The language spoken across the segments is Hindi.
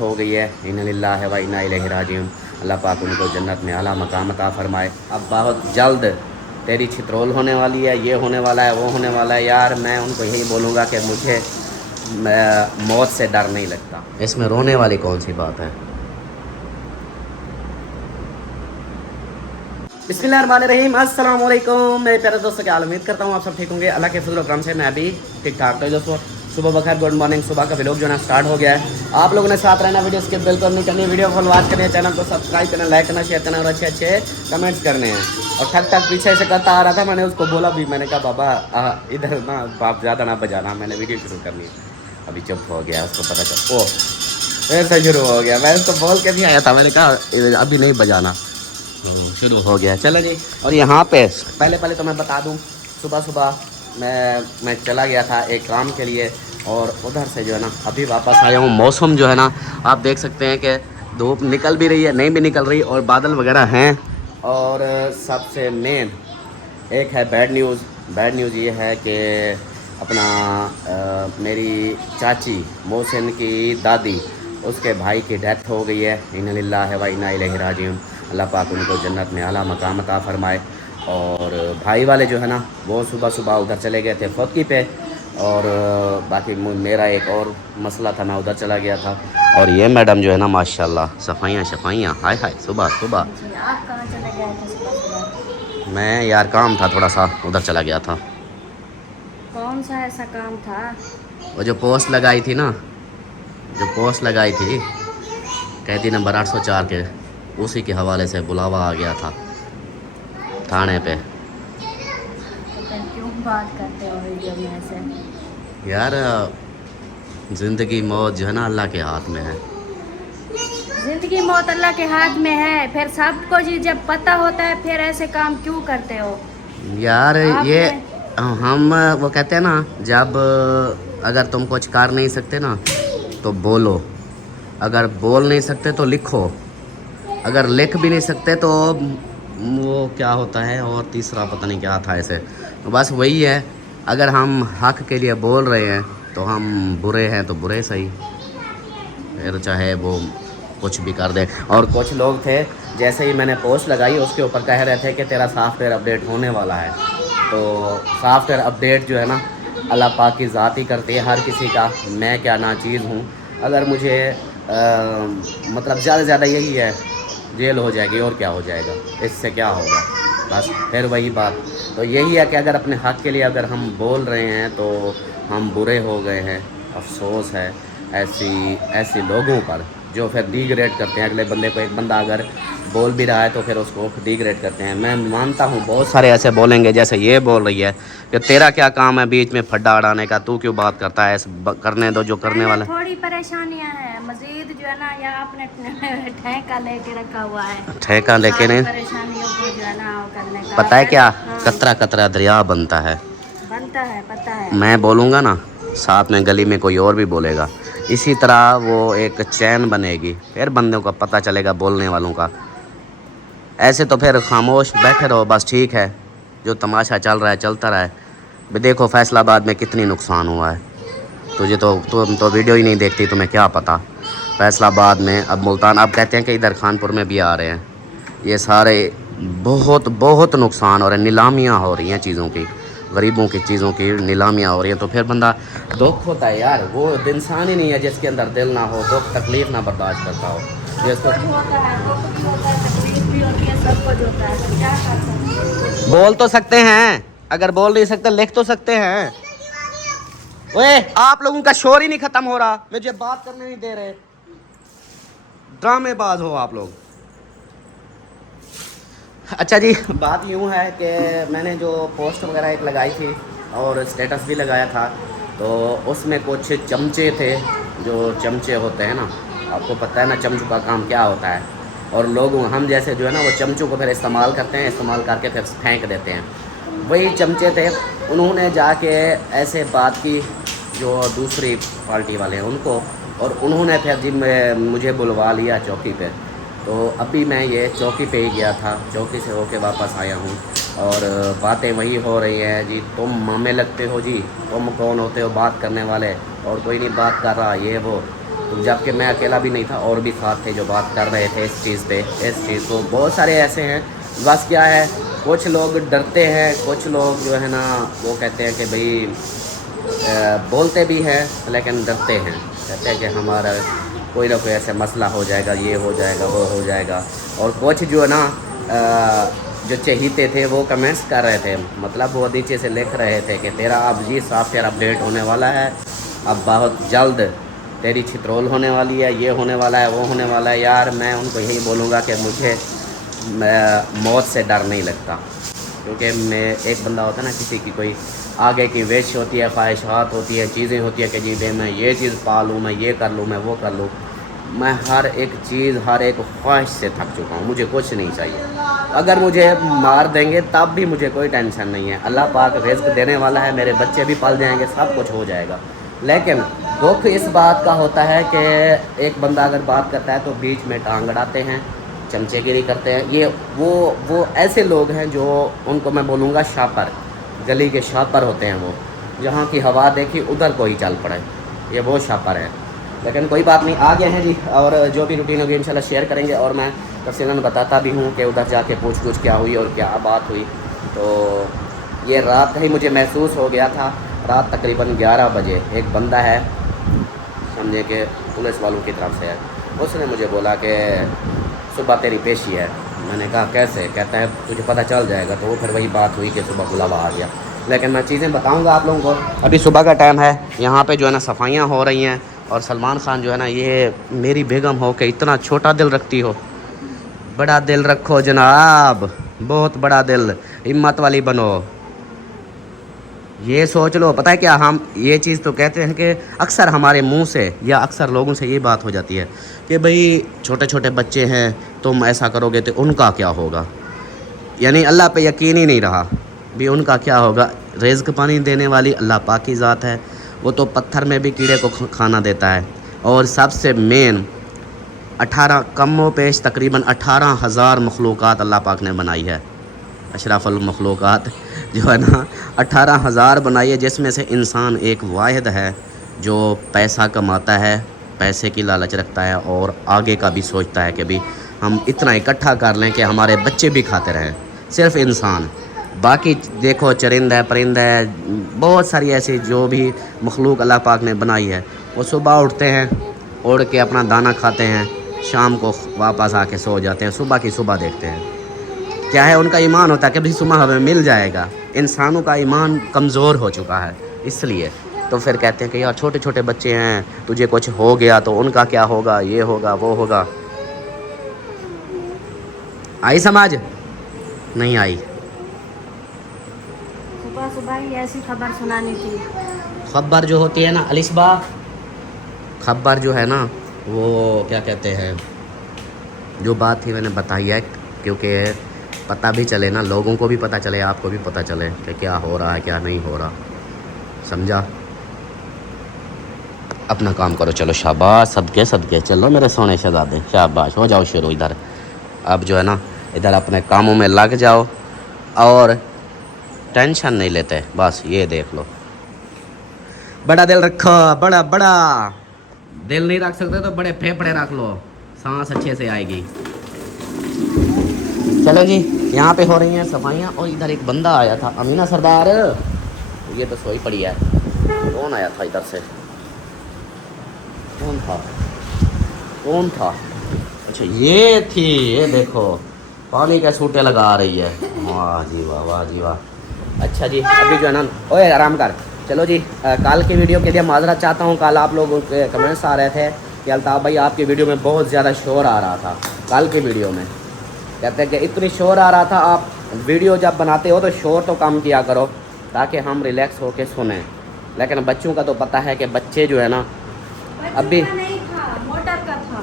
हो गई है। इन्ना लिल्लाहि व इन्ना इलैहि राजिऊन। अल्लाह पाक उनको जन्नत में आला मकाम अता फरमाए। अब बहुत जल्द तेरी छित्रोल होने वाली है, ये होने वाला है, वो होने वाला है। यार मैं उनको यही बोलूँगा कि मुझे मौत से डर नहीं लगता। इसमें रोने वाली कौन सी बात है। बिस्मिल्लाहिर्रहमानिर्रहीम। अस्सलाम वालेकुम मेरे प्यारे दोस्तों, क्या उम्मीद करता हूँ आप सब ठीक होंगे। अल्लाह के फजल करम से मैं भी ठीक ठाक। तो दोस्तों सुबह बखैर, गुड मॉर्निंग। सुबह का व्लॉग जो है ना स्टार्ट हो गया है। आप लोगों ने साथ रहना, वीडियो स्किप बिल्कुल नहीं करनी, वीडियो को वॉच करनी है, चैनल को सब्सक्राइब करना, लाइक करना, शेयर करना और अच्छे अच्छे कमेंट्स करने हैं। और ठक ठक पीछे से करता आ रहा था, मैंने उसको बोला भी, मैंने कहा बाबा इधर ना बाप ज़्यादा ना बजाना, मैंने वीडियो शुरू करनी है। अभी चुप हो गया, उसको पता चल ओ फिर से शुरू हो गया। मैं उसको बोल के भी आया था, मैंने कहा अभी नहीं बजाना। शुरू हो गया, चलो जी। और यहाँ पे पहले पहले तो मैं बता दूँ, सुबह सुबह मैं चला गया था एक काम के लिए, और उधर से जो है ना अभी वापस आया हूँ। मौसम जो है ना आप देख सकते हैं कि धूप निकल भी रही है, नहीं भी निकल रही, और बादल वगैरह हैं। और सबसे मेन एक है बैड न्यूज़। बैड न्यूज़ ये है कि अपना मेरी चाची मोहसिन की दादी, उसके भाई की डेथ हो गई है। इन्ना लिल्लाहि व इन्ना इलैहि राजिऊन। अल्लाह पाक उनको जन्नत में आला मकाम अता फरमाए। और भाई वाले जो है ना वो सुबह सुबह उधर चले गए थे फौतगी पे, और बाकी मेरा एक और मसला था, मैं उधर चला गया था। और ये मैडम जो है ना माशाल्लाह सफाइयाँ शफाइयाँ, हाय हाय सुबह सुबह। आप कहाँ चले गए थे सुबह सुबह? मैं यार काम था थोड़ा सा, उधर चला गया था। कौन सा ऐसा काम था? वो जो पोस्ट लगाई थी ना, जो पोस्ट लगाई थी कैदी नंबर 804 के, उसी के हवाले से बुलावा आ गया था थाने पे। तो फिर क्यों बात करते हो वीडियो में ऐसे? यार ज़िंदगी मौत जो है ना अल्लाह के हाथ में है। जिंदगी मौत अल्लाह के हाथ में है, फिर सबको जी जब पता होता है फिर ऐसे काम क्यों करते हो? यार ये आपने हम वो कहते हैं ना, जब अगर तुम कुछ कर नहीं सकते ना तो बोलो, अगर बोल नहीं सकते तो लिखो, अगर लिख भी नहीं सकते तो वो क्या होता है, और तीसरा पता नहीं क्या था ऐसे। तो बस वही है, अगर हम हक के लिए बोल रहे हैं तो हम बुरे हैं तो बुरे सही, फिर चाहे वो कुछ भी कर दें। और कुछ लोग थे, जैसे ही मैंने पोस्ट लगाई उसके ऊपर कह रहे थे कि तेरा सॉफ्टवेयर अपडेट होने वाला है। तो सॉफ्टवेयर अपडेट जो है ना अल्लाह पाक की ज़ात ही करती है हर किसी का। मैं क्या ना चीज़ हूँ। अगर मुझे मतलब ज़्यादा से ज़्यादा यही है, जेल हो जाएगी और क्या हो जाएगा, इससे क्या होगा। बस फिर वही बात, तो यही है कि अगर अपने हक़ के लिए अगर हम बोल रहे हैं तो हम बुरे हो गए हैं। अफसोस है ऐसी लोगों पर जो फिर डिग्रेड करते हैं अगले बंदे को। एक बंदा अगर बोल भी रहा है तो फिर उसको डिग्रेड करते हैं। मैं मानता हूँ बहुत सारे ऐसे बोलेंगे, जैसे ये बोल रही है कि तेरा क्या काम है बीच में फड्डा अड़ाने का, तू क्यों बात करता है, करने दो जो करने अरे वाला है। थोड़ी परेशानियां हैं मजीद जो है ना, या आपने ठेका लेके रखा हुआ है ठेका लेके सारी ने परेशानियों को जो है ना वो करने का। पता है क्या, हाँ, कतरा कतरा दरिया बनता है। बनता है, पता है। मैं बोलूँगा ना, साथ में गली में कोई और भी बोलेगा, इसी तरह वो एक चैन बनेगी, फिर बंदों का पता चलेगा बोलने वालों का। ऐसे तो फिर खामोश बैठे रहो, बस ठीक है, जो तमाशा चल रहा है चलता रहा है। भी देखो फैसलाबाद में कितनी नुकसान हुआ है, तुझे तो तुम तो वीडियो ही नहीं देखती, तुम्हें क्या पता। फैसलाबाद में, अब मुल्तान, अब कहते हैं कि इधर खानपुर में भी आ रहे हैं। ये सारे बहुत बहुत नुकसान हो रहे हैं, नीलामियाँ हो रही हैं चीज़ों की, गरीबों की चीज़ों की नीलामियाँ हो रही हैं। तो फिर बंदा दुख होता है यार, वो इंसान ही नहीं है जिसके अंदर दिल ना हो, दुख तकलीफ़ ना बर्दाश्त करता हो जिसको। कुछ होता है, दुख भी होता है, तकलीफ भी होती है, सब कुछ होता है, तो क्या कर सकते हैं? बोल तो सकते हैं, अगर बोल नहीं सकते लिख तो सकते हैं। ओए आप लोगों का शोर ही नहीं खत्म हो रहा, मुझे बात करने नहीं दे रहे, ड्रामेबाज हो आप लोग। अच्छा जी, बात यूँ है कि मैंने जो पोस्ट वगैरह एक लगाई थी और स्टेटस भी लगाया था, तो उसमें कुछ चमचे थे, जो चमचे होते हैं ना, आपको पता है ना चमचों का काम क्या होता है। और लोग हम जैसे जो है ना वो चमचों को फिर इस्तेमाल करते हैं, इस्तेमाल करके फिर फेंक देते हैं। वही चमचे थे, उन्होंने जाके ऐसे बात की जो दूसरी पार्टी वाले हैं उनको, और उन्होंने फिर जी मुझे बुलवा लिया चौकी पे। तो अभी मैं ये चौकी पे ही गया था, चौकी से होके वापस आया हूँ। और बातें वही हो रही हैं जी, तुम मामे लगते हो जी, तुम कौन होते हो बात करने वाले, और कोई नहीं बात कर रहा ये वो। जबकि मैं अकेला भी नहीं था, और भी साथ थे जो बात कर रहे थे इस चीज़ पे, इस चीज़ को। बहुत सारे ऐसे हैं, बस क्या है, कुछ लोग डरते हैं, कुछ लोग जो है ना वो कहते हैं कि भाई बोलते भी हैं लेकिन डरते हैं, कहते हैं कि हमारा कोई ना कोई ऐसा मसला हो जाएगा, ये हो जाएगा, वो हो जाएगा। और कुछ जो है ना जो चहीते थे वो कमेंट्स कर रहे थे, मतलब वो नीचे से लिख रहे थे कि तेरा अब ये सॉफ्टवेयर अपडेट होने वाला है, अब बहुत जल्द तेरी छित्रोल होने वाली है, ये होने वाला है, वो होने वाला है। यार मैं उनको यही बोलूँगा कि मुझे मौत से डर नहीं लगता, क्योंकि मैं एक बंदा होता है ना, किसी की कोई आगे की विश होती है, ख्वाहिशात होती है, चीज़ें होती है कि जी भाई मैं ये चीज़ पा लूँ, मैं ये कर लूँ, मैं वो कर लूँ। मैं हर एक चीज़, हर एक ख्वाहिश से थक चुका हूँ, मुझे कुछ नहीं चाहिए। अगर मुझे मार देंगे तब भी मुझे कोई टेंशन नहीं है, अल्लाह पाक रिज़्क़ देने वाला है, मेरे बच्चे भी पल जाएंगे, सब कुछ हो जाएगा। लेकिन दुख इस बात का होता है कि एक बंदा अगर बात करता है तो बीच में टांग अड़ाते हैं, चमचेगिरी करते हैं। ये वो ऐसे लोग हैं जो, उनको मैं बोलूँगा शापर, गली के शापर होते हैं वो, जहाँ की हवा देखी उधर कोई चल पड़े, ये वो शापर है। लेकिन कोई बात नहीं, आ गए हैं जी, और जो भी रूटीन होगी इंशाल्लाह शेयर करेंगे, और मैं तफसीलन बताता भी हूँ कि उधर जाके पूछ कुछ क्या हुई और क्या बात हुई। तो ये रात ही मुझे महसूस हो गया था, रात तकरीबन 11 बजे एक बंदा है, समझे कि पुलिस वालों की तरफ से है, उसने मुझे बोला कि सुबह तेरी पेशी है। मैंने कहा कैसे? कहता है तुझे पता चल जाएगा। तो वो फिर वही बात हुई कि सुबह बुलावा आ गया। लेकिन मैं चीज़ें बताऊंगा आप लोगों को। अभी सुबह का टाइम है, यहाँ पे जो है ना सफाइयाँ हो रही हैं, और सलमान खान जो है ना, ये मेरी बेगम हो के इतना छोटा दिल रखती हो, बड़ा दिल रखो जनाब, बहुत बड़ा दिल, हिम्मत वाली बनो। ये सोच लो, पता है क्या, हम ये चीज़ तो कहते हैं कि अक्सर हमारे मुंह से या अक्सर लोगों से ये बात हो जाती है कि भाई छोटे छोटे बच्चे हैं, तुम ऐसा करोगे तो उनका क्या होगा। यानी अल्लाह पे यकीन ही नहीं रहा भी उनका क्या होगा। रिज़्क़ पानी देने वाली अल्लाह पाक की ज़ात है, वो तो पत्थर में भी कीड़े को खाना देता है। और सबसे मेन 18 कमो पेश तकरीबन 18,000 मखलूक़ात अल्लाह पाक ने बनाई है, अशरफुल मखलूक़ात जो है ना 18,000 बनाई है, जिसमें से इंसान एक वाहिद है जो पैसा कमाता है, पैसे की लालच रखता है और आगे का भी सोचता है कि भाई हम इतना इकट्ठा कर लें कि हमारे बच्चे भी खाते रहें। सिर्फ इंसान, बाकी देखो चरिंद है, परिंद है, बहुत सारी ऐसी जो भी मखलूक अल्लाह पाक ने बनाई है, वो सुबह उठते हैं, उड़ के अपना दाना खाते हैं, शाम को वापस आके सो जाते हैं, सुबह की सुबह देखते हैं। क्या है, उनका ईमान होता है कि भाई सुबह हमें मिल जाएगा। इंसानों का ईमान कमज़ोर हो चुका है, इसलिए तो फिर कहते हैं कि यार छोटे छोटे बच्चे हैं, तुझे कुछ हो गया तो उनका क्या होगा, ये होगा, वो होगा। आई समझ? नहीं आई। सुबह सुबह ही ऐसी खबर सुनानी थी। खबर जो होती है ना अलिशबा, खबर जो है ना वो क्या कहते हैं, जो बात थी मैंने बताई है, क्योंकि पता भी चले ना, लोगों को भी पता चले, आपको भी पता चले कि क्या हो रहा है, क्या नहीं हो रहा। समझा? अपना काम करो, चलो शाबाश, सदके सदके, चलो मेरे सोने शहजादे, शाबाश, हो जाओ शुरू इधर। अब जो है ना इधर अपने कामों में लग जाओ और टेंशन नहीं लेते, बस ये देख लो। बड़ा दिल रखो, बड़ा बड़ा दिल नहीं रख सकते तो बड़े फेफड़े रख लो, सांस अच्छे से आएगी। चलो जी, यहाँ पे हो रही हैं सफाइयाँ, और इधर एक बंदा आया था, अमीना सरदार, ये तो सोई पड़ी है। कौन आया था इधर से? कौन था? कौन था? अच्छा ये थी, ये देखो पानी के सूटे लगा रही है। वाह जी वाह, वाह जी वाह। अच्छा जी, अभी जो है ना, ओए आराम कर। चलो जी, कल की वीडियो के लिए माजरत चाहता हूँ। कल आप लोगों के कमेंट्स आ रहे थे कि अल्ताफ़ भाई आपकी वीडियो में बहुत ज़्यादा शोर आ रहा था। कल की वीडियो में कहते हैं कि इतनी शोर आ रहा था, आप वीडियो जब बनाते हो तो शोर तो कम किया करो ताकि हम रिलैक्स होके सुने। लेकिन बच्चों का तो पता है कि बच्चे जो है ना अभी नहीं था, मोटर का था,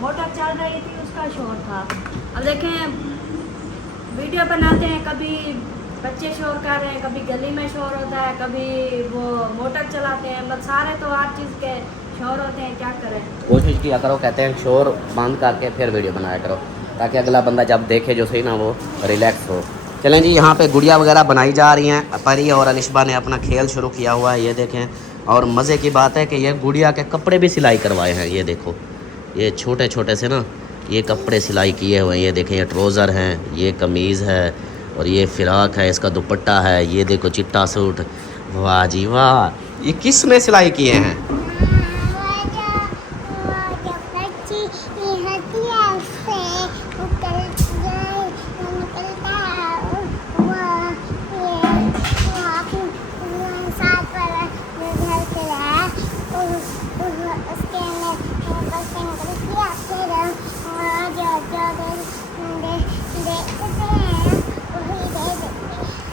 मोटर चल रही थी, उसका शोर था। अब देखें वीडियो बनाते हैं, कभी बच्चे शोर कर रहे हैं, कभी गली में शोर होता है, कभी वो मोटर चलाते हैं, मतलब सारे तो हर चीज़ के शोर होते हैं। क्या करें, कोशिश किया करो, कहते हैं शोर बंद करके फिर वीडियो बनाया करो ताकि अगला बंदा जब देखे जो सही ना वो रिलैक्स हो। चलें जी, यहाँ पे गुड़िया वगैरह बनाई जा रही हैं। परी और अनिशबा ने अपना खेल शुरू किया हुआ है, ये देखें और मज़े की बात है कि ये गुड़िया के कपड़े भी सिलाई करवाए हैं। ये देखो, ये छोटे छोटे से ना ये कपड़े सिलाई किए हुए हैं। ये देखें, ये ट्रोज़र हैं, ये कमीज़ है और ये फ़िराक है, इसका दुपट्टा है। ये देखो चिट्टा सूट, वाह जी वाह। ये किसने सिलाई किए हैं?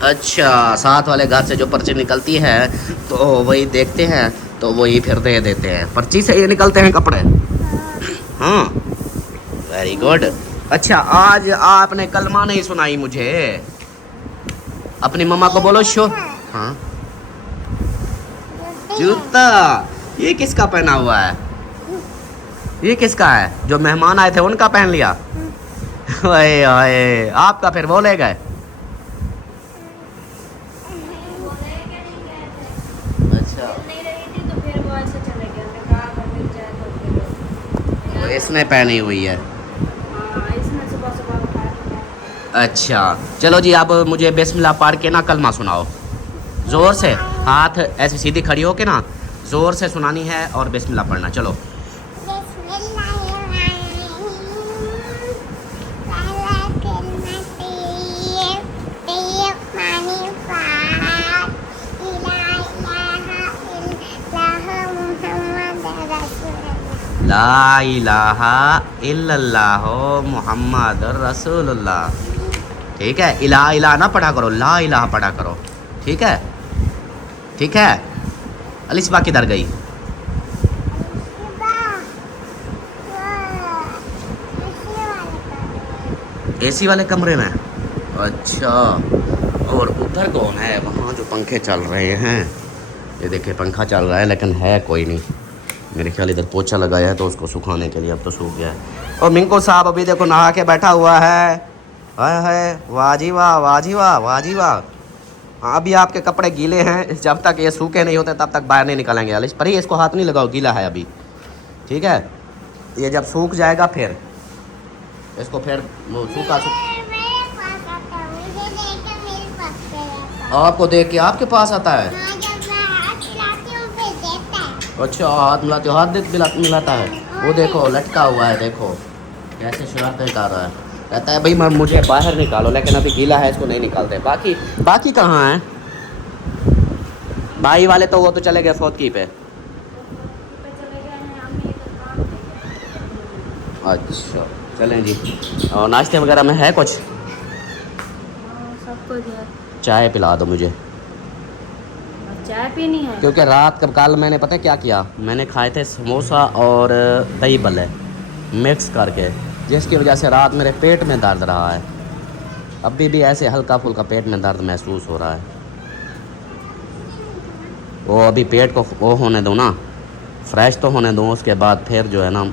अच्छा, साथ वाले घर से जो पर्ची निकलती है तो वही देखते हैं, तो वही फिर दे देते हैं। पर्ची से ये निकलते हैं कपड़े। हाँ, वेरी गुड। अच्छा, आज आपने कलमा नहीं सुनाई मुझे। अपनी मम्मा को बोलो शो। हाँ, जूता ये किसका पहना हुआ है? ये किसका है? जो मेहमान आए थे उनका पहन लिया। ओए ओए, आपका फिर बोले गए। इसने पहनी हुई है। अच्छा चलो जी, अब मुझे बिस्मिल्लाह पढ़ के ना कलमा सुनाओ ज़ोर से। हाथ ऐसे सीधी खड़ी हो के ना ज़ोर से सुनानी है और बिस्मिल्लाह पढ़ना। चलो। ला इलाहा इल्लल्लाह मुहम्मद रसूलुल्लाह। ठीक है, इला इला ना पढ़ा करो, ला इलाहा पढ़ा करो। ठीक है, ठीक है। अलिस्बा किधर गई? एसी वाले कमरे में। अच्छा, और उधर कौन है? वहाँ जो पंखे चल रहे हैं, ये देखिए पंखा चल रहा है लेकिन है कोई नहीं। मेरे ख्याल इधर पोछा लगाया है तो उसको सुखाने के लिए, अब तो सूख गया है। और मिंको साहब अभी देखो नहा के बैठा हुआ है। हाय, वाह जी वाह, वाह जी वाह, वाह जी वाह। हाँ, अभी आपके कपड़े गीले हैं, जब तक ये सूखे नहीं होते तब तक बाहर नहीं निकलेंगे। अलिश पर ही इसको हाथ नहीं लगाओ, गीला है अभी। ठीक है, ये जब सूख जाएगा फिर इसको फिर सूखा आपको देख के आपके पास आता है। अच्छा, हाथ मिलाते हो, हाथ मिलाता है। वो देखो लटका हुआ है, देखो कैसे शरारतें कर रहा है। कहता है भाई मैं मुझे बाहर निकालो, लेकिन अभी गीला है, इसको नहीं निकालते। बाकी कहाँ हैं भाई वाले? तो वो तो चले गए फौतगी पे। अच्छा चलें जी। और नाश्ते वगैरह में है कुछ? सब कुछ है। चाय पिला दो मुझे। चाय पीनी है? क्योंकि रात कल मैंने पता है क्या किया, मैंने खाए थे समोसा और दही भल्ले मिक्स करके, जिसकी वजह से रात मेरे पेट में दर्द रहा है। अभी भी ऐसे हल्का फुल्का पेट में दर्द महसूस हो रहा है। वो अभी पेट को वो होने दो ना, फ्रेश तो होने दो, उसके बाद फिर जो है ना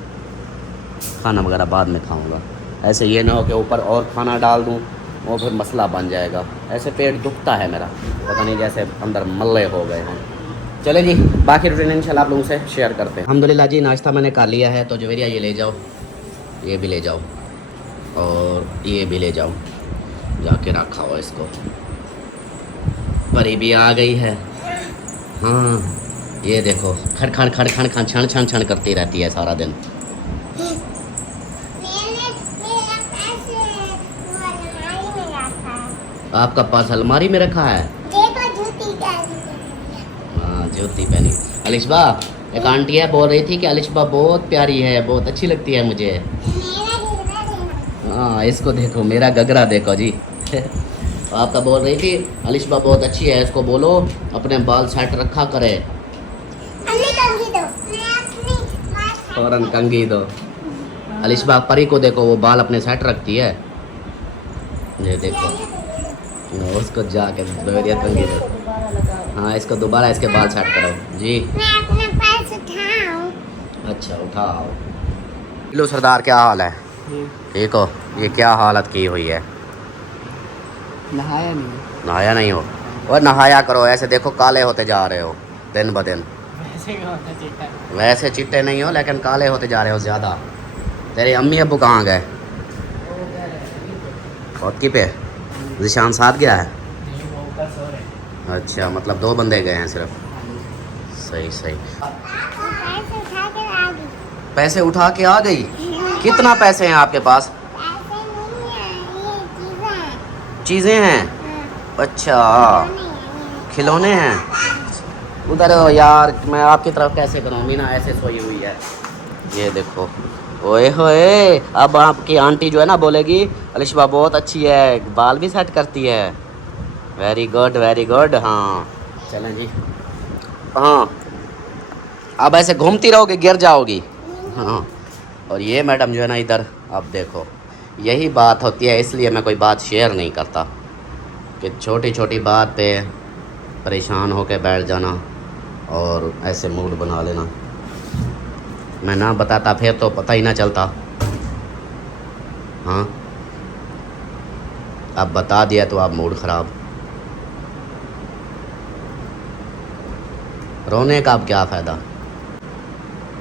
खाना वगैरह बाद में खाऊंगा। ऐसे ये ना हो कि ऊपर और खाना डाल दूँ, वो फिर मसला बन जाएगा। ऐसे पेट दुखता है मेरा, पता नहीं जैसे अंदर मल्ले हो गए हैं। चले जी, बाकी रूटीन इंशाल्लाह आप लोगों से शेयर करते हैं। अल्हम्दुलिल्लाह जी, नाश्ता मैंने कर लिया है। तो जवेरिया ये ले जाओ, ये भी ले जाओ और ये भी ले जाओ, जाके रखा हो इसको। परी भी आ गई है। हाँ, ये देखो खड़ खड़ खड़ खड़ खड़ छण छण छण करती रहती है सारा दिन। आपका पास अलमारी में रखा है? हाँ, जूती पहनी। अलिशबा, एक आंटी है बोल रही थी कि अलिशबा बहुत प्यारी है, बहुत अच्छी लगती है मुझे। हाँ, इसको देखो, मेरा गगरा देखो जी। आपका बोल रही थी अलिशबा बहुत अच्छी है, इसको बोलो अपने बाल सेट रखा करे। फौरन कंघी दो। अलिशबा परी को देखो, वो बाल अपने सेट रखती है। ये देखो, उसको जाके कंघी दो। हाँ, इसको दोबारा इसके बाल सेट करो जी। मैं अपने पास उठाऊं? अच्छा, उठाओ। लो सरदार, क्या हाल है? ठीक हो? ये क्या हालत की हुई है? नहाया नहीं। नहाया नहीं हो? और नहाया करो, ऐसे देखो काले होते जा रहे हो दिन ब दिन। वैसे भी होते चिट्टे। वैसे चिट्टे नहीं हो लेकिन काले होते जा रहे हो ज़्यादा। तेरे अम्मी अब्बू कहाँ गए? चौकी पे जिशान साथ गया है। नहीं वो ऊपर सो रहे। अच्छा मतलब 2 बंदे गए हैं सिर्फ। सही सही। पैसे उठा के आ गई? कितना पैसे हैं आपके पास? चीज़ें हैं? अच्छा खिलौने हैं। उधर यार मैं आपकी तरफ कैसे करूँ, मीना ऐसे सोई हुई है। ये देखो ओए होए, अब आपकी आंटी जो है ना बोलेगी अलिशबा बहुत अच्छी है, बाल भी सेट करती है। Very good very good. हाँ चलें जी। हाँ अब ऐसे घूमती रहोगे गिर जाओगी। हाँ और ये मैडम जो है ना इधर, अब देखो यही बात होती है, इसलिए मैं कोई बात शेयर नहीं करता कि छोटी छोटी बात पे परेशान होकर बैठ जाना और ऐसे मूड बना लेना। मैं ना बताता फिर तो पता ही ना चलता। हाँ अब बता दिया तो आप मूड ख़राब। रोने का अब क्या फ़ायदा,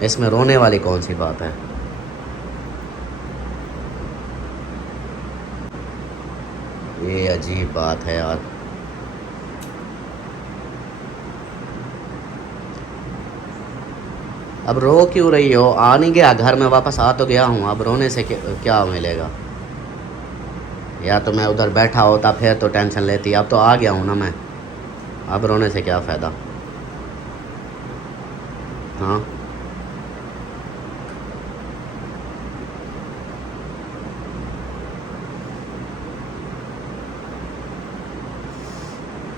इसमें रोने वाली कौन सी बात है। ये अजीब बात है यार। अब रो क्यों रही हो? आ नहीं गया घर में, वापस आ तो गया हूँ, अब रोने से क्या मिलेगा। या तो मैं उधर बैठा होता फिर तो टेंशन लेती, अब तो आ गया हूँ ना मैं, अब रोने से क्या फ़ायदा। हाँ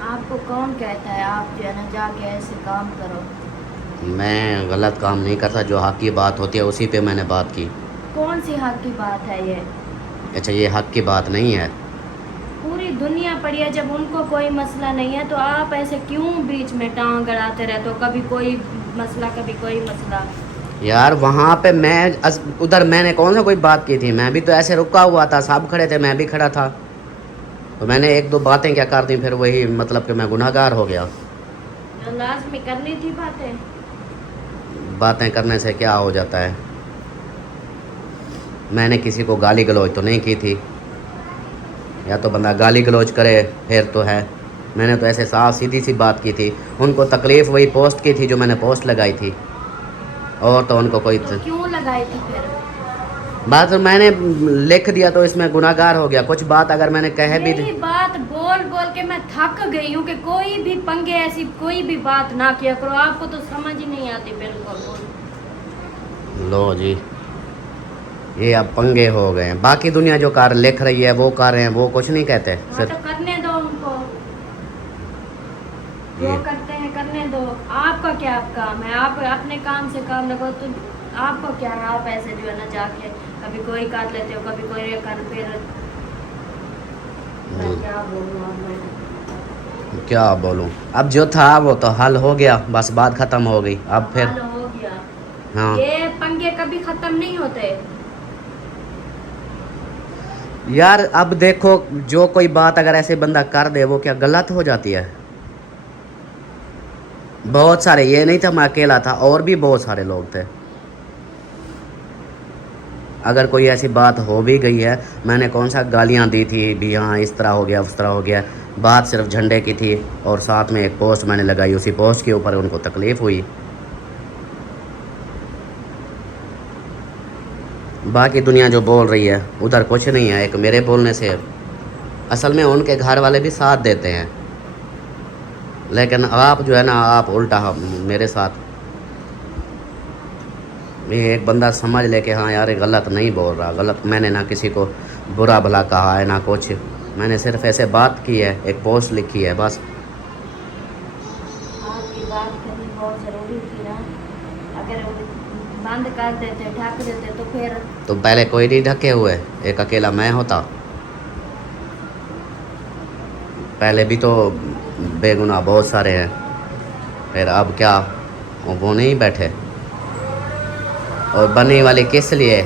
आपको कौन कहता है आप जो है ना जाके ऐसे काम करो? मैं गलत काम नहीं करता, जो हक़ की बात होती है उसी पे मैंने बात की। कौन सी हक की बात है ये? अच्छा ये हक़ की बात नहीं है? पूरी दुनिया पड़ी है, जब उनको कोई मसला नहीं है तो आप ऐसे क्यों बीच में टांग गड़ाते रहते हो? कभी कोई मसला कभी कोई मसला। यार वहाँ पे मैं उधर मैंने कौन सा कोई बात की थी, मैं भी तो ऐसे रुका हुआ था, सब खड़े थे मैं भी खड़ा था, तो मैंने 1-2 बातें क्या कर दी, फिर वही मतलब कि मैं गुनहगार हो गया। जो लाजमी करनी थी बातें। बातें करने से क्या हो जाता है? मैंने किसी को गाली गलौज तो नहीं की थी, या तो बंदा गाली गलौज करे फिर तो है। मैंने तो ऐसे साफ सीधी सी बात की थी, उनको तकलीफ़ वही पोस्ट की थी जो मैंने पोस्ट लगाई थी, और तो उनको कोई तो क्यों लगाई थी फिर? बात मैंने लिख दिया तो इसमें गुनाहगार हो गया। कुछ बात अगर मैंने कह भी दी, यही बात बोल बोल के मैं थक गई हूँ कि कोई भी पंगे ऐसी कोई भी बात ना किया करो, आपको तो समझ ही नहीं आती बिल्कुल। लो जी ये अब पंगे हो गए हैं। बाकी दुनिया जो कार लिख रही है वो कर रहे हैं, वो कुछ नहीं कहते। हाँ सिर्फ तो करने दो उनको, जो ये करते हैं करने दो। आपका क्या काम है? आप अपने काम से काम लगो, तो आपको क्या है? आप ऐसे जो है ना जाके कभी कोई कर लेते हो कभी कोई कर, फिर मैं क्या बोलूँ अब मैं। क्या बोलूं, अब जो था वो तो हल हो गया, बस बात ख़त्म हो गई। अब फिर हाल हो गया। हाँ ये पंगे कभी खत्म नहीं होते। यार अब देखो जो कोई बात अगर ऐसे बंदा कर दे वो क्या गलत हो जाती है? बहुत सारे, ये नहीं था मैं अकेला था, और भी बहुत सारे लोग थे। अगर कोई ऐसी बात हो भी गई है, मैंने कौन सा गालियाँ दी थी भी, हाँ इस तरह हो गया उस तरह हो गया। बात सिर्फ झंडे की थी और साथ में एक पोस्ट मैंने लगाई, उसी पोस्ट के ऊपर उनको तकलीफ़ हुई। बाकी दुनिया जो बोल रही है उधर कुछ नहीं है, एक मेरे बोलने से असल में उनके घर वाले भी साथ देते हैं, लेकिन आप जो है ना आप उल्टा मेरे साथ। ये एक बंदा समझ ले कि हाँ यार ये गलत नहीं बोल रहा, गलत मैंने ना किसी को बुरा भला कहा है ना कुछ, मैंने सिर्फ ऐसे बात की है, एक पोस्ट लिखी है बस। आपकी बात करनी बहुत ज़रूरी थी ना, अगर वो बंद कर देते ढक देते तो फिर। तो पहले कोई नहीं ढके हुए, एक अकेला मैं होता, पहले भी तो बेगुनाह बहुत सारे हैं, फिर अब क्या वो नहीं बैठे। और बनी वाली किस लिए,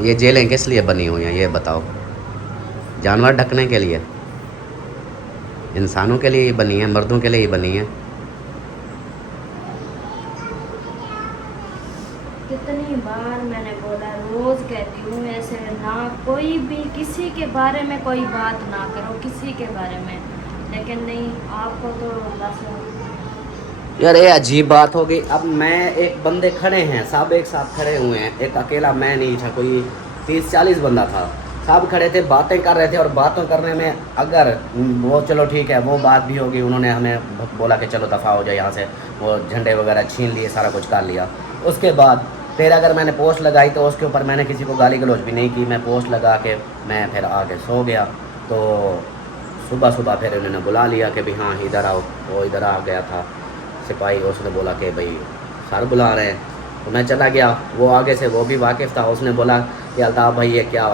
ये जेलें किस लिए बनी हुई हैं ये बताओ? जानवर ढकने के लिए? इंसानों के लिए ही बनी है, मर्दों के लिए ही बनी है। बार मैंने बोला, रोज़ कहती हूँ ऐसे ना कोई भी किसी के बारे में कोई बात ना करो, किसी के बारे में, लेकिन नहीं, आपको तो बस यार ये अजीब बात हो गई। अब मैं एक बंदे खड़े हैं, सब एक साथ खड़े हुए हैं, एक अकेला मैं नहीं था, कोई 30-40 बंदा था, सब खड़े थे, बातें कर रहे थे। और बातों करने में अगर वो चलो ठीक है, वो बात भी होगी, उन्होंने हमें बोला कि चलो दफ़ा हो जाए यहाँ से, वो झंडे वगैरह छीन लिए, सारा कुछ कर लिया। उसके बाद फिर अगर मैंने पोस्ट लगाई तो उसके ऊपर मैंने किसी को गाली गलौज भी नहीं की, मैं पोस्ट लगा के मैं फिर आके सो गया। तो सुबह सुबह फिर उन्होंने बुला लिया कि भाई हाँ इधर आओ। वो इधर आ गया था सिपाही, उसने बोला कि भाई सर बुला रहे हैं, तो मैं चला गया। वो आगे से वो भी वाकिफ़ था, उसने बोला कि अल्ताफ़ भाई ये क्या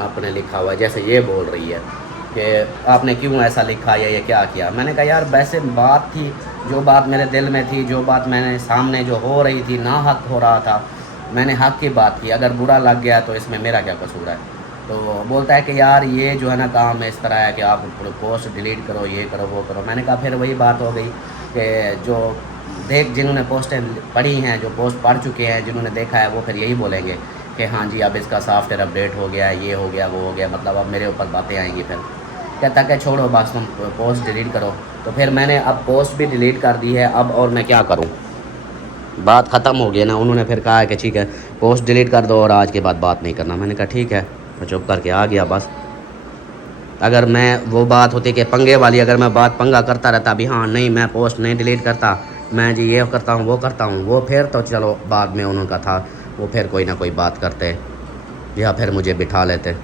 आपने लिखा हुआ है, जैसे ये बोल रही है कि आपने क्यों ऐसा लिखा या ये क्या किया। मैंने कहा यार वैसे बात थी, जो बात मेरे दिल में थी, जो बात मैंने सामने जो हो रही थी, ना हक हो रहा था, मैंने हक की बात की, अगर बुरा लग गया तो इसमें मेरा क्या कसूर है। तो बोलता है कि यार ये जो है ना काम इस तरह है कि आप पोस्ट डिलीट करो, ये करो वो करो। मैंने कहा फिर वही बात हो गई कि जो जिन्होंने पोस्टें पढ़ी हैं, जो पोस्ट पढ़ चुके हैं, जिन्होंने देखा है, वो फिर यही बोलेंगे कि हाँ जी अब इसका सॉफ्टवेयर अपडेट हो गया, ये हो गया, वो हो गया, मतलब अब मेरे ऊपर बातें आएंगी। फिर कहता कि छोड़ो बस तुम पोस्ट डिलीट करो। तो फिर मैंने अब पोस्ट भी डिलीट कर दी है, अब और मैं क्या करूँ, बात ख़त्म हो गई ना। उन्होंने फिर कहा है कि ठीक है पोस्ट डिलीट कर दो और आज के बाद बात नहीं करना। मैंने कहा ठीक है, मैं चुप करके आ गया बस। अगर मैं वो बात होती कि पंगे वाली, अगर मैं बात पंगा करता रहता भी हाँ नहीं मैं पोस्ट नहीं डिलीट करता, मैं जी ये करता हूँ वो करता हूँ, वो फिर तो चलो बाद में उनका था, वो फिर कोई ना कोई बात करते या फिर मुझे बिठा लेते।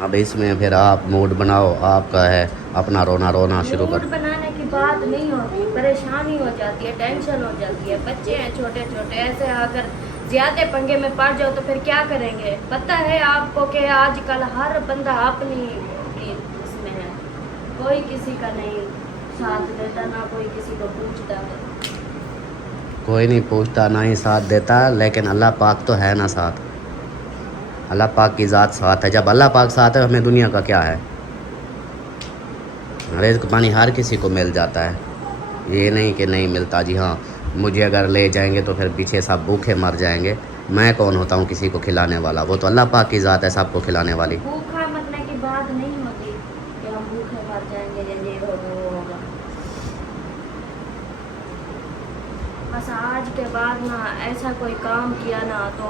अब इसमें फिर आप मूड बनाओ, आपका है अपना रोना रोना शुरू मूड कर। बनाने की बात नहीं होती, परेशानी हो जाती है, टेंशन हो जाती है। बच्चे हैं छोटे छोटे, ऐसे अगर ज़्यादा पंगे में पड़ जाओ तो फिर क्या करेंगे। पता है आपको कि आजकल हर बंदा अपनी इसमें है, कोई किसी का नहीं साथ देता, ना कोई किसी को पूछता है। कोई नहीं पूछता ना ही साथ देता, लेकिन अल्लाह पाक तो है ना साथ, अल्लाह पाक की ज़ात साथ है। जब अल्लाह पाक साथ है हमें दुनिया का क्या है। रिज़्क़ पानी हर किसी को मिल जाता है, ये नहीं कि नहीं मिलता। जी हाँ, मुझे अगर ले जाएंगे तो फिर पीछे सब भूखे मर जाएंगे। मैं कौन होता हूँ किसी को खिलाने वाला, वो तो अल्लाह पाक की ज़ात है सबको खिलाने वाली। भूखा मरने की बात नहीं होती कि हम भूखे मर जाएंगे या ये होगा वो होगा। बस आज के बाद ना ऐसा कोई काम किया ना तो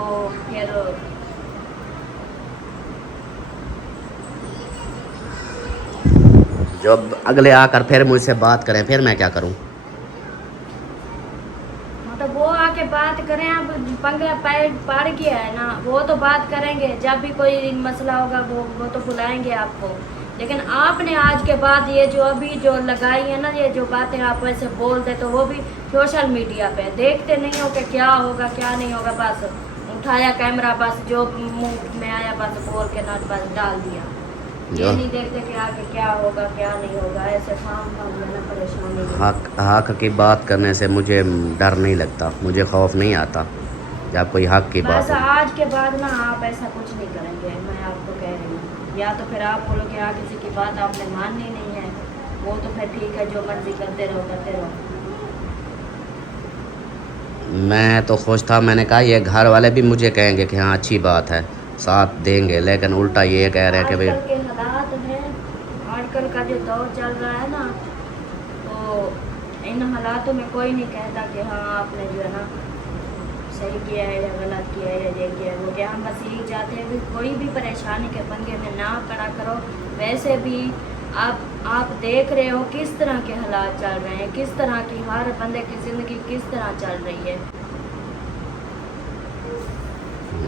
फिर जब अगले आकर फिर मुझसे बात करें फिर मैं क्या करूं। मतलब वो आके बात करें, अब पंगा पड़ गया है ना, वो तो बात करेंगे, जब भी कोई मसला होगा वो तो बुलाएंगे आपको। लेकिन आपने आज के बाद ये जो अभी जो लगाई है ना, ये जो बातें आप ऐसे बोल दे, तो वो भी सोशल मीडिया पे देखते नहीं हो कि क्या होगा क्या नहीं होगा, बस उठाया कैमरा, बस जो मुंह में आया बस बोल के ना बस डाल दिया। ये नहीं देखते कि आगे क्या होगा क्या नहीं होगा, ऐसे काम लेना परेशानी। हक की बात करने से मुझे डर नहीं लगता, मुझे खौफ नहीं आता जब कोई हक की बात बस आज के बाद ना आप ऐसा कुछ नहीं करेंगे, मैं आपको कह रही हूँ। या तो फिर आप बोलो कि हाँ किसी की बात आपने माननी नहीं है, वो तो फिर ठीक है, जो मर्जी करते रहो करते रहो। मैं तो खुश था, मैंने कहा ये घर वाले भी मुझे कहेंगे कि हाँ अच्छी बात है साथ देंगे, लेकिन उल्टा ये कह रहे हैं कि भाई आजकल के हालात हैं, आजकल का जो दौर चल रहा है ना, तो इन हालातों में कोई नहीं कहता कि हाँ आपने जो है ना सही किया है या गलत किया है या ये किया है वो क्या। हम बस यही चाहते हैं कि कोई भी परेशानी के पंगे में ना खड़ा करो। वैसे भी आप देख रहे हो किस तरह के हालात चल रहे हैं, किस तरह की हर बंदे की ज़िंदगी किस तरह चल रही है।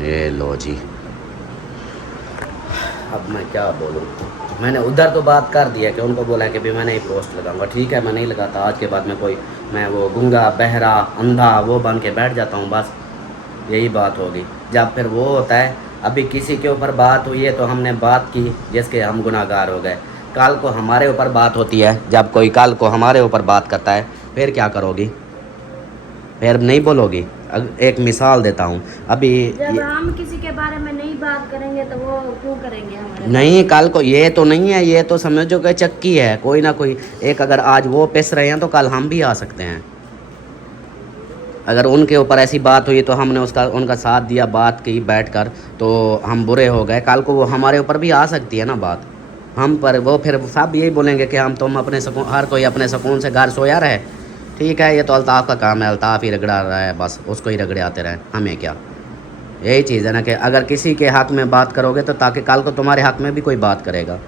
ये लो जी, अब मैं क्या बोलूँ। मैंने उधर तो बात कर दिया कि उनको बोला कि भी मैं नहीं पोस्ट लगाऊंगा, ठीक है मैं नहीं लगाता। आज के बाद मैं वो गूंगा बहरा अंधा वो बन के बैठ जाता हूँ, बस यही बात होगी। जब फिर वो होता है, अभी किसी के ऊपर बात हुई है तो हमने बात की जिसके हम गुनाहगार हो गए, कल को हमारे ऊपर बात होती है, जब कोई कल को हमारे ऊपर बात करता है फिर क्या करोगी, फिर नहीं बोलोगी। एक मिसाल देता हूँ अभी जब हम किसी के बारे में नहीं बात करेंगे तो वो क्यों करेंगे हमारे नहीं, कल को ये तो नहीं है, ये तो समझो कि चक्की है, कोई ना कोई एक, अगर आज वो पिस रहे हैं तो कल हम भी आ सकते हैं। अगर उनके ऊपर ऐसी बात हुई तो हमने उनका साथ दिया, बात की बैठ कर, तो हम बुरे हो गए, कल को वो हमारे ऊपर भी आ सकती है ना बात हम पर। वो फिर सब यही बोलेंगे कि हम तुम अपने सुकून, हर कोई अपने सुकून से घर सोया रहे। ठीक है, ये तो अल्ताफ़ का काम है, अल्ताफ़ ही रगड़ा रहा है, बस उसको ही रगड़े आते रहे, हमें क्या। यही चीज़ है ना कि अगर किसी के हक़ में बात करोगे तो ताकि कल को तुम्हारे हक़ में भी कोई बात करेगा।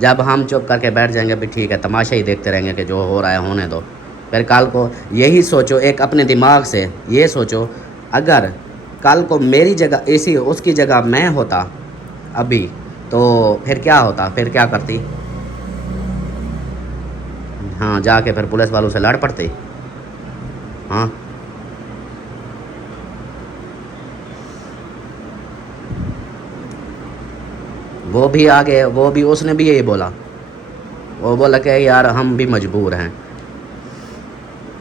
जब हम चुप करके बैठ जाएंगे भी ठीक है, तमाशा ही देखते रहेंगे कि जो हो रहा है होने दो, फिर कल को यही सोचो, एक अपने दिमाग से ये सोचो, अगर कल को मेरी जगह इसी उसकी जगह मैं होता अभी, तो फिर क्या होता, फिर क्या करती? हाँ, जाके फिर पुलिस वालों से लड़ पड़ती। हाँ, वो भी आगे, वो भी, उसने भी यही बोला, वो बोला कि यार हम भी मजबूर हैं।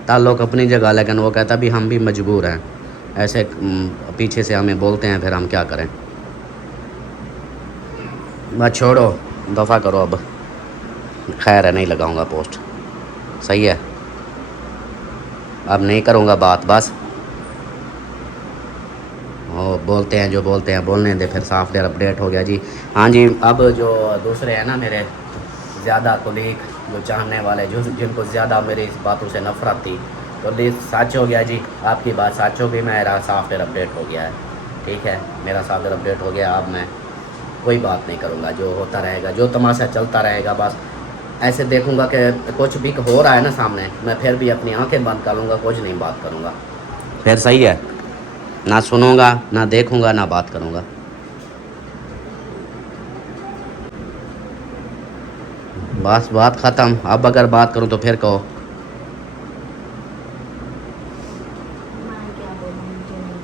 ताल्लुक़ अपनी जगह, लेकिन वो कहता भी हम भी मजबूर हैं, ऐसे पीछे से हमें बोलते हैं, फिर हम क्या करें। बस छोड़ो, दफ़ा करो अब, खैर है, नहीं लगाऊंगा पोस्ट, सही है, अब नहीं करूँगा बात, बस वो बोलते हैं जो बोलते हैं, बोलने दे, फिर सॉफ्टवेयर अपडेट हो गया जी। हाँ जी, अब जो दूसरे हैं ना मेरे ज़्यादा कोलीग, जो चाहने वाले, जो जिनको ज़्यादा मेरी इस बातों से नफरत थी, तो सच हो गया जी, आपकी बात सच हो गई, मेरा सॉफ्टवेयर अपडेट हो गया है। ठीक है, मेरा सॉफ्टवेयर अपडेट हो गया, अब मैं कोई बात नहीं करूँगा, जो होता रहेगा, जो तमाशा चलता रहेगा, बस ऐसे देखूँगा कि कुछ भी हो रहा है ना सामने, मैं फिर भी अपनी आंखें बंद कर लूँगा, कुछ नहीं बात करूँगा, फिर सही है, ना सुनूँगा, ना देखूँगा, ना बात करूँगा। बस बात ख़त्म। अब अगर बात करूँ तो फिर कहो। मैं क्या बोलूं, मुझे नहीं।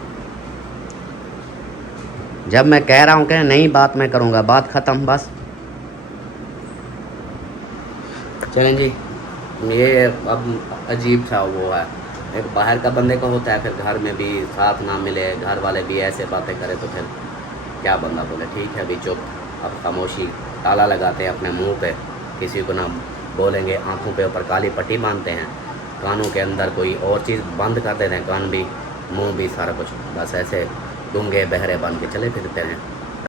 जब मैं कह रहा हूँ कि नहीं बात मैं करूँगा, बात ख़त्म, बस। चलें जी, ये अब अजीब सा वो है, एक बाहर का बंदे को होता है, फिर घर में भी साथ ना मिले, घर वाले भी ऐसे बातें करें, तो फिर क्या बंदा बोले। ठीक है, अभी चुप, अब खामोशी, ताला लगाते हैं अपने मुंह पे, किसी को ना बोलेंगे, आंखों पे ऊपर काली पट्टी बांधते हैं, कानों के अंदर कोई और चीज़ बंद कर देते हैं, कान भी, मुंह भी, सारा कुछ, बस ऐसे गूंगे बहरे बन के चले फिरते हैं।